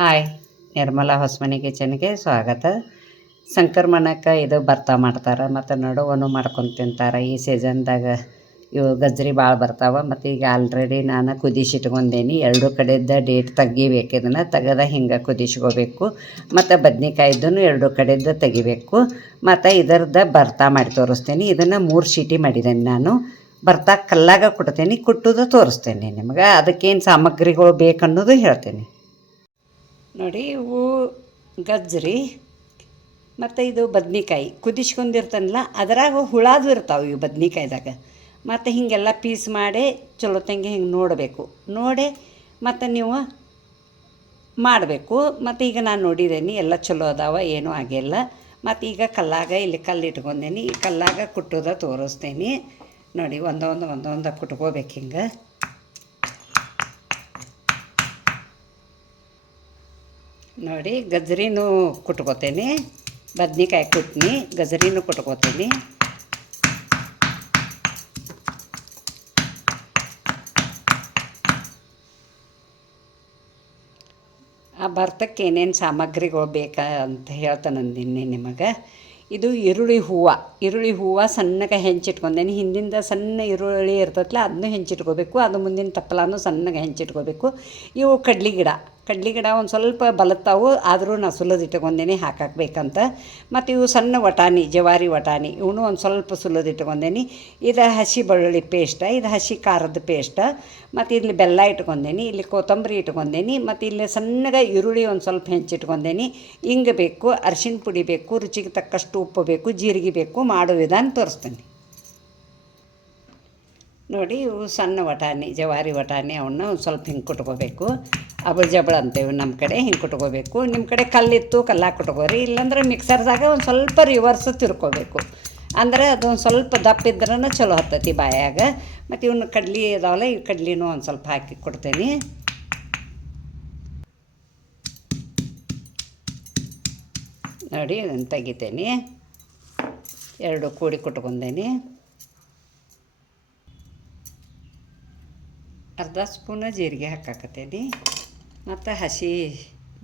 Hi, Nirmala Hosamani ಕಿಚನ್ಗೆ ಸ್ವಾಗತ. ಸಂಕ್ರಮಣಕ್ಕೆ ಇದು ಬರ್ತಾ ಮಾಡ್ತಾರೆ ಮತ್ತು ನಡುವನ್ನು ಮಾಡ್ಕೊಂಡು ತಿಂತಾರೆ. ಈ ಸೀಸನ್ದಾಗ ಇವು ಗಜ್ಜರಿ ಭಾಳ ಬರ್ತಾವೆ. ಮತ್ತು ಈಗ ಆಲ್ರೆಡಿ ನಾನು ಕುದಿಸಿಟ್ಕೊಂಡೇನಿ. ಎರಡು ಕಡೆಯಿಂದ ಡೇಟ್ ತೆಗಿಬೇಕು. ಇದನ್ನು ತೆಗೆದ ಹಿಂಗೆ ಕುದಿಸ್ಕೋಬೇಕು. ಮತ್ತು ಬದ್ನಿಕಾಯ್ದೂ ಎರಡು ಕಡೆಯಿಂದ ತೆಗಿಬೇಕು. ಮತ್ತು ಇದರದ್ದು ಬರ್ತಾ ಮಾಡಿ ತೋರಿಸ್ತೇನೆ. ಇದನ್ನು 3 ಸೀಟಿ ಮಾಡಿದ್ದೇನೆ ನಾನು. ಬರ್ತಾ ಕಲ್ಲಾಗ ಕುಟ್ತೇನೆ, ಕುಟ್ಟೋದು ತೋರಿಸ್ತೇನೆ ನಿಮ್ಗೆ. ಅದಕ್ಕೇನು ಸಾಮಗ್ರಿಗಳು ಬೇಕನ್ನೋದು ಹೇಳ್ತೇನೆ ನೋಡಿ. ಇವು ಗಜ್ಜರಿ ಮತ್ತು ಇದು ಬದ್ನಿಕಾಯಿ ಕುದಿಸ್ಕೊಂಡಿರ್ತಾನಲ್ಲ, ಅದರಾಗ ಹುಳಾದು ಇರ್ತಾವೆ ಇವು ಬದ್ನಿಕಾಯ್ದಾಗ. ಮತ್ತು ಹೀಗೆಲ್ಲ ಪೀಸ್ ಮಾಡಿ ಚಲೋ ತಂಗಿ ಹಿಂಗೆ ನೋಡಬೇಕು. ನೋಡಿ ಮತ್ತು ನೀವು ಮಾಡಬೇಕು. ಮತ್ತು ಈಗ ನಾನು ನೋಡಿದ್ದೇನೆ ಎಲ್ಲ ಚಲೋ ಅದಾವ, ಏನೂ ಆಗಿಲ್ಲ. ಮತ್ತು ಈಗ ಕಲ್ಲಾಗ ಇಲ್ಲಿ ಕಲ್ಲು ಇಟ್ಕೊಂಡೇನಿ. ಈ ಕಲ್ಲಾಗ ಕುಟ್ಟೋದ ತೋರಿಸ್ತೇನೆ ನೋಡಿ. ಒಂದೊಂದು ಕುಟ್ಕೋಬೇಕು ಹಿಂಗೆ. ನೋಡಿ, ಗಜ್ಜರಿನೂ ಕುಟ್ಕೋತೀನಿ, ಬದ್ನಿಕಾಯಿ ಕುಟ್ನಿ, ಗಜ್ಜರಿನೂ ಕುಟ್ಕೋತೀನಿ. ಆ ಭರ್ತಕ್ಕೆ ಏನೇನು ಸಾಮಗ್ರಿಗಳು ಬೇಕಾ ಅಂತ ಹೇಳ್ತಾನಂದಿನಿ ನಿಮಗೆ. ಇದು ಈರುಳ್ಳಿ ಹೂವು ಸಣ್ಣಗೆ ಹೆಂಚಿಟ್ಕೊಂಡೇನಿ. ಹಿಂದಿಂದ ಸಣ್ಣ ಈರುಳ್ಳಿ ಇರ್ತೈತಲ್ಲ, ಅದನ್ನೂ ಹೆಂಚಿಟ್ಕೋಬೇಕು. ಅದು ಮುಂದಿನ ತಪ್ಪಲಾನು ಸಣ್ಣಗೆ ಹೆಂಚಿಟ್ಕೋಬೇಕು. ಇವು ಕಡ್ಲಿ ಗಿಡ ಒಂದು ಸ್ವಲ್ಪ ಬಲತ್ತಾವು, ಆದರೂ ನಾ ಸುಲಿದಿಟ್ಕೊಂಡೇನಿ ಹಾಕಬೇಕಂತ. ಮತ್ತು ಇವು ಸಣ್ಣ ವಟಾಣಿ, ಜವಾರಿ ವಟಾಣಿ, ಇವನು ಒಂದು ಸ್ವಲ್ಪ ಸುಲಿದಿಟ್ಕೊಂಡೇನಿ. ಇದು ಹಸಿ ಬೆಳ್ಳುಳ್ಳಿ ಪೇಸ್ಟ್, ಇದು ಹಸಿ ಖಾರದ ಪೇಸ್ಟ್. ಮತ್ತು ಇಲ್ಲಿ ಬೆಲ್ಲ ಇಟ್ಕೊಂಡೇನಿ, ಇಲ್ಲಿ ಕೊತ್ತಂಬರಿ ಇಟ್ಕೊಂಡೇನಿ. ಮತ್ತು ಇಲ್ಲಿ ಸಣ್ಣಗೆ ಈರುಳ್ಳಿ ಒಂದು ಸ್ವಲ್ಪ ಹೆಂಚಿಟ್ಕೊಂಡೇನಿ. ಹಿಂಗೆ ಬೇಕು, ಅರಿಶಿನ ಪುಡಿ ಬೇಕು, ರುಚಿಗೆ ತಕ್ಕಷ್ಟು ಉಪ್ಪು ಬೇಕು, ಜೀರಿಗೆ ಬೇಕು. ಮಾಡೋ ವಿಧಾನ ತೋರಿಸ್ತೇನೆ ನೋಡಿ. ಇವು ಸಣ್ಣ ವಟಾಣಿ, ಜವಾರಿ ವಟಾಣಿ, ಅವನ್ನ ಒಂದು ಸ್ವಲ್ಪ ಹಿಂಗೆ ಕುಟ್ಕೋಬೇಕು. ಜಬಳ ಅಂತೇವೆ ನಮ್ಮ ಕಡೆ. ಹಿಂಗೆ ಕುಟ್ಕೋಬೇಕು. ನಿಮ್ಮ ಕಡೆ ಕಲ್ಲಿತ್ತು ಕಲ್ಲಾಗ ಕುಟ್ಕೋರಿ. ಇಲ್ಲಾಂದ್ರೆ ಮಿಕ್ಸರ್ದಾಗ ಒಂದು ಸ್ವಲ್ಪ ರಿವರ್ಸ್ ತಿರ್ಕೋಬೇಕು. ಅಂದ್ರೆ ಅದೊಂದು ಸ್ವಲ್ಪ ದಪ್ಪ ಇದ್ರೂ ಚಲೋ ಹತ್ತೈತಿ ಬಾಯಾಗ. ಮತ್ತು ಇವನ್ನ ಕಡ್ಲಿ ಇದಾವಲ್ಲ, ಈ ಕಡ್ಲಿನೂ ಒಂದು ಸ್ವಲ್ಪ ಹಾಕಿ ಕೊಡ್ತೇನೆ ನೋಡಿ. ಇದನ್ನು ತೆಗಿತೇನೆ. ಎರಡು ಕೂಡಿ ಕುಟ್ಕೊಂಡೇನಿ. ಅರ್ಧ ಸ್ಪೂನ್ ಜೀರಿಗೆ ಹಾಕಾಕತ್ತೇನಿ. ಮತ್ತು ಹಸಿ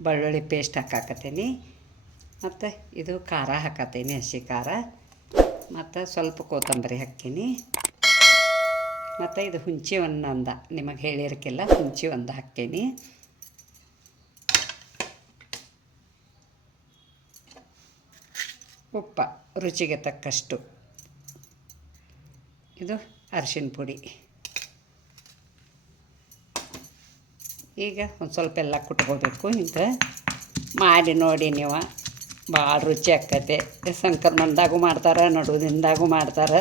ಬೆಳ್ಳುಳ್ಳಿ ಪೇಸ್ಟ್ ಹಾಕಾಕತ್ತೇನಿ. ಮತ್ತು ಇದು ಖಾರ ಹಾಕತ್ತೇನಿ, ಹಸಿ ಖಾರ. ಮತ್ತು ಸ್ವಲ್ಪ ಕೊತ್ತಂಬರಿ ಹಾಕ್ತೀನಿ. ಮತ್ತು ಇದು ಹುಂಚಿ ಒಂದ ನಿಮಗೆ ಹೇಳಿರ್ಕಿಲ್ಲ, ಹುಂಚಿ ಒಂದು ಹಾಕ್ತೀನಿ. ಉಪ್ಪ ರುಚಿಗೆ ತಕ್ಕಷ್ಟು. ಇದು ಅರಿಶಿನ ಪುಡಿ. ಈಗ ಒಂದು ಸ್ವಲ್ಪ ಎಲ್ಲ ಕುಟ್ಕೋಬೇಕು. ಹಿಂಗೆ ಮಾಡಿ ನೋಡಿ ನೀವು, ಭಾಳ ರುಚಿ ಆಕ್ಕತೆ. ಸಂಕ್ರಮಣದಾಗೂ ಮಾಡ್ತಾರೆ, ನಡುದಿಂದಾಗೂ ಮಾಡ್ತಾರೆ.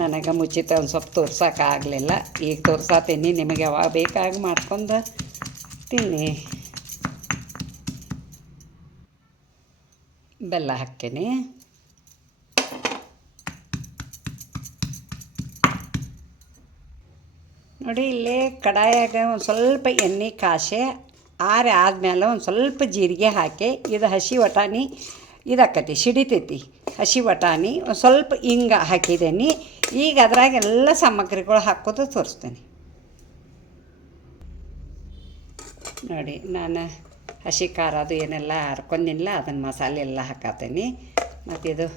ನನಗೆ ಮುಚಿತ ಒಂದು ಸ್ವಲ್ಪ ತೋರ್ಸೋಕ್ಕಾಗಲಿಲ್ಲ, ಈಗ ತೋರ್ಸತ್ತೀನಿ. ನಿಮಗೆ ಯಾವಾಗ ಬೇಕಾಗಿ ಮಾಡ್ಕೊಂಡು ತಿನ್ನಿ. ಬೆಲ್ಲ ಹಾಕ್ತೀನಿ. ನೋಡಿ, ಇಲ್ಲೇ ಕಡಾಯಾಗ ಒಂದು ಸ್ವಲ್ಪ ಎಣ್ಣೆ ಕಾಸೆ ಆದಮೇಲೆ ಒಂದು ಸ್ವಲ್ಪ ಜೀರಿಗೆ ಹಾಕಿ, ಇದು ಹಸಿ ವಟಾಣಿ ಇದಾಕತಿ, ಸಿಡಿತೈತಿ ಹಸಿ ವಟಾಣಿ. ಒಂದು ಸ್ವಲ್ಪ ಹಿಂಗೆ ಹಾಕಿದ್ದೇನೆ. ಈಗ ಅದ್ರಾಗ ಎಲ್ಲ ಸಾಮಗ್ರಿಗಳು ಹಾಕೋದು ತೋರಿಸ್ತೇನೆ ನೋಡಿ. ನಾನು ಹಸಿ ಖಾರ ಅದು ಏನೆಲ್ಲ ಹರ್ಕೊಂಡಿಲ್ಲ, ಅದನ್ನು ಮಸಾಲೆ ಎಲ್ಲ ಹಾಕತ್ತೇನೆ. ಮತ್ತು ಇದು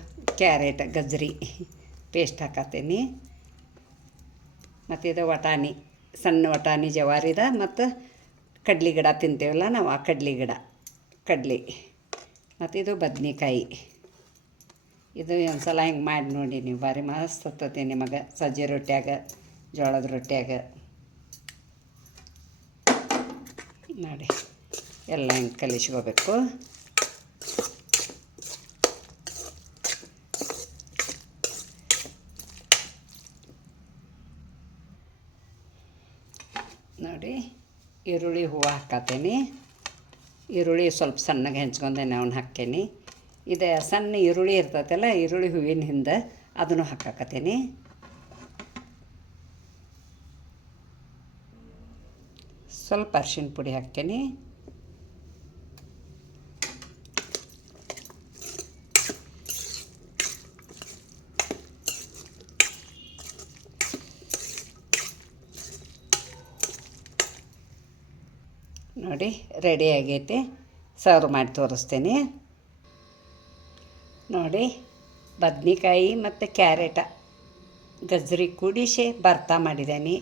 ಕ್ಯಾರೆಟ್ ಗಜ್ಜರಿ ಪೇಸ್ಟ್ ಹಾಕತ್ತೇನೆ. ಮತ್ತು ಇದು ವಟಾಣಿ, ಸಣ್ಣ ವಟಾಣಿ ಜವಾರಿದ. ಮತ್ತು ಕಡ್ಲಿ ಗಿಡ ತಿಂತೇವಲ್ಲ ನಾವು, ಆ ಕಡ್ಲಿ. ಮತ್ತು ಇದು ಬದ್ನಿಕಾಯಿ. ಇದು ಒಂದು ಸಲ ಹಿಂಗೆ ಮಾಡಿ ನೋಡಿ ನೀವು, ಭಾರಿ ಮಸ್ತ್ ಹತ್ತತಿ ನಿಮಗೆ. ಸಜ್ಜೆ ರೊಟ್ಯಾಗ, ಜೋಳದ ರೊಟ್ಯಾಗ ನೋಡಿ. ಎಲ್ಲ ಹಿಂಗೆ ಕಲಿಸ್ಕೋಬೇಕು. ನೋಡಿ, ಈರುಳ್ಳಿ ಹೂವು ಹಾಕತ್ತೇನೆ. ಈರುಳ್ಳಿ ಸ್ವಲ್ಪ ಸಣ್ಣಗೆ ಹೆಂಚ್ಕೊಂಡೇನೆ, ಅವನ್ನ ಹಾಕ್ಕೇನಿ. ಇದು ಸಣ್ಣ ಈರುಳ್ಳಿ ಇರ್ತೈತಲ್ಲ, ಈರುಳ್ಳಿ ಹೂವಿನ ಹಿಂದೆ ಅದನ್ನು ಹಾಕಾಕತ್ತೇನೆ. ಸ್ವಲ್ಪ ಅರಿಶಿನ ಪುಡಿ ಹಾಕ್ತೇನೆ. ನೋಡಿ ರೆಡಿ ಆಗೈತೆ. ಸರ್ವ್ ಮಾಡಿ ತೋರಿಸ್ತೀನಿ ನೋಡಿ. ಬದ್ನೆಕಾಯಿ ಮತ್ತು ಕ್ಯಾರೆಟ ಗಜ್ಜರಿ ಕೂಡಿಸಿ ಭರ್ತಾ ಮಾಡಿದ್ದೀನಿ.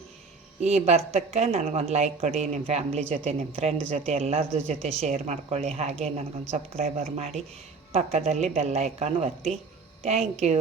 ಈ ಭರ್ತಕ್ಕೆ ನನಗೊಂದು ಲೈಕ್ ಕೊಡಿ, ನಿಮ್ಮ ಫ್ಯಾಮ್ಲಿ ಜೊತೆ ನಿಮ್ಮ ಫ್ರೆಂಡ್ ಜೊತೆ ಎಲ್ಲರದ್ದು ಜೊತೆ ಶೇರ್ ಮಾಡ್ಕೊಳ್ಳಿ. ಹಾಗೆ ನನಗೊಂದು ಸಬ್ಸ್ಕ್ರೈಬರ್ ಮಾಡಿ, ಪಕ್ಕದಲ್ಲಿ ಬೆಲ್ ಐಕಾನ್ ಒತ್ತಿ. Thank you.